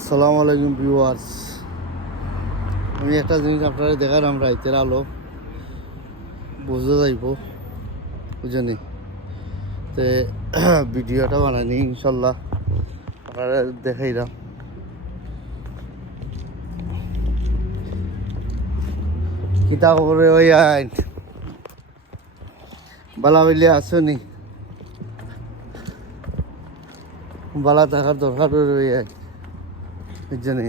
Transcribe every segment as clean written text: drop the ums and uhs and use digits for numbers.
আসসালামু আলাইকুম ভিউয়ার্স। আমি একটা জিনিস আপনারা দেখালাম, রাইতের আলো বুঝতে যাইব বুঝেনি তে ভিডিওটা বানাইনি, ইনশাল্লাহ আপনারা দেখাইলাম। কিতা করে ওই আইন বালা বইলে আসনি, বালা থাকার দরকার ওই আইন বুঝছেনি।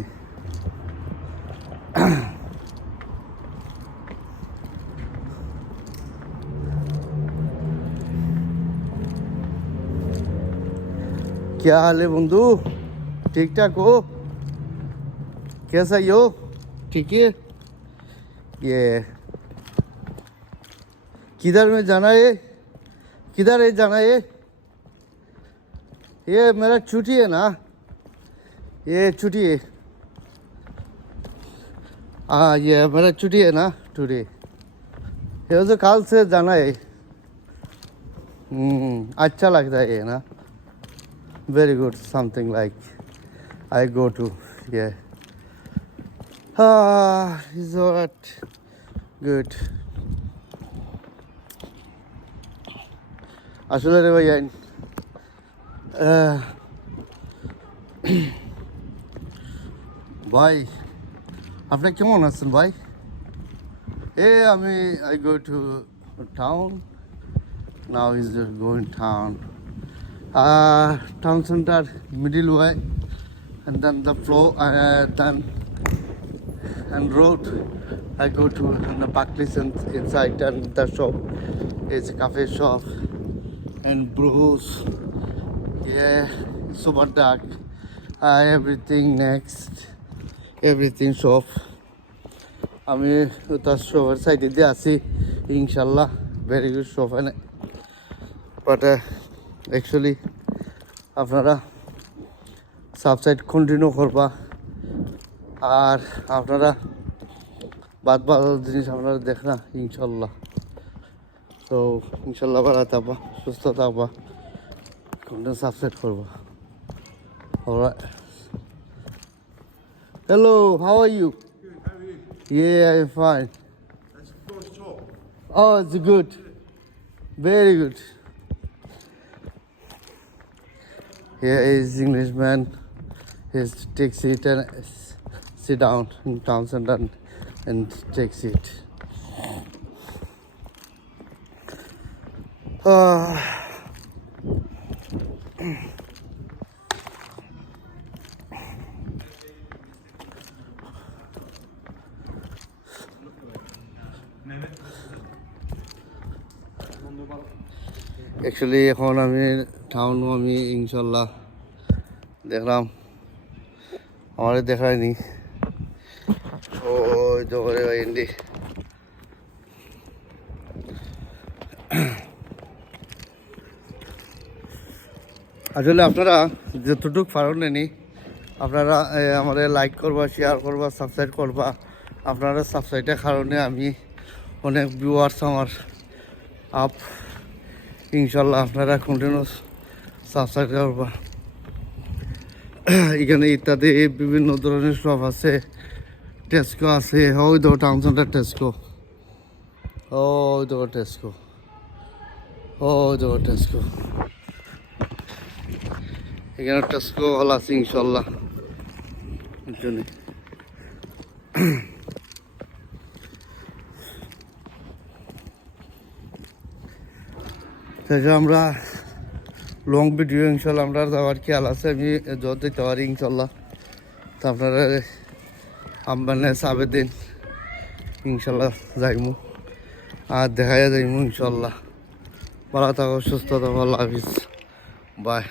क्या हाल है बंधु? ठीक ठाक हो? कैसा ही हो? ठीक है। ये किधर में जाना है? किधर है जाना है? ये मेरा छुट्टी है ना, ये छुट्टी है। हाँ ये मेरा छुट्टी है ना टुडे, ये तो कल से जाना है। अच्छा लगता है ये ना, very good, something like I go to, yeah. Is what good. আসলে রে ভাই ভাই আপনি কেমন আছেন ভাই? আমি I go to town now, is just going town, town center middle way, and then the floor, then and road I go to, and the Barclays inside, and the shop is a cafe shop and brews, yeah, super dark, everything next, everything shop. আমি তার শপের সাইডে দিয়ে আছি, ইনশাল্লাহ very good shop, but actually আপনারা subside continue করবা, আর আপনারা বাদ জিনিস আপনারা দেখনা ইনশাল্লাহ। তো ইনশাল্লাহ ভালো থাকবা, সুস্থ থাকবা, কন্টিনিউ সাবসাইড করবা। Alright, hello, how are you? Yeah, I'm fine. That's the first talk. Oh, it's good. Very good. Here is Englishman. He's take seat and sit down in town center and take seat. Actually এখন আমি টাউনও আমি ইনশাল্লাহ দেখলাম, আমার দেখায়নি ওই তো করে এন্ডি। আসলে আপনারা যতটুকু পারেন নেনি, আপনারা আমাদের লাইক করবা, শেয়ার করবা, সাবস্ক্রাইব করবা। আপনারা সাবস্ক্রাইবের কারণে আমি অনেক ভিউয়ার্স আমার আপ, ইনশাল্লাহ আপনারা কন্টিনিউ সাবস্ক্রাইব করবা। এখানে ইত্যাদি বিভিন্ন ধরনের শপ আছে, টেস্কো আছে, ওই তো টাউন সেন্টার টেস্কো, ওই তো টেস্কো, ওই তো টেস্কো, এখানে টেস্কো হল আছে ইনশাল্লাহ। আমরা লং ভিডিও ইনশাল্লাহ আমরা যাওয়ার খেয়াল আছে, আমি যত দিতে পারি ইনশাল্লাহ। তো আপনারা আমবানে চাবে দিন, ইনশাল্লাহ যাইমু আর দেখাইয়া যাইমু ইনশাল্লাহ। ভালো থাকো, সুস্থ থাকো, আল্লাহ হাফিজ, বাই।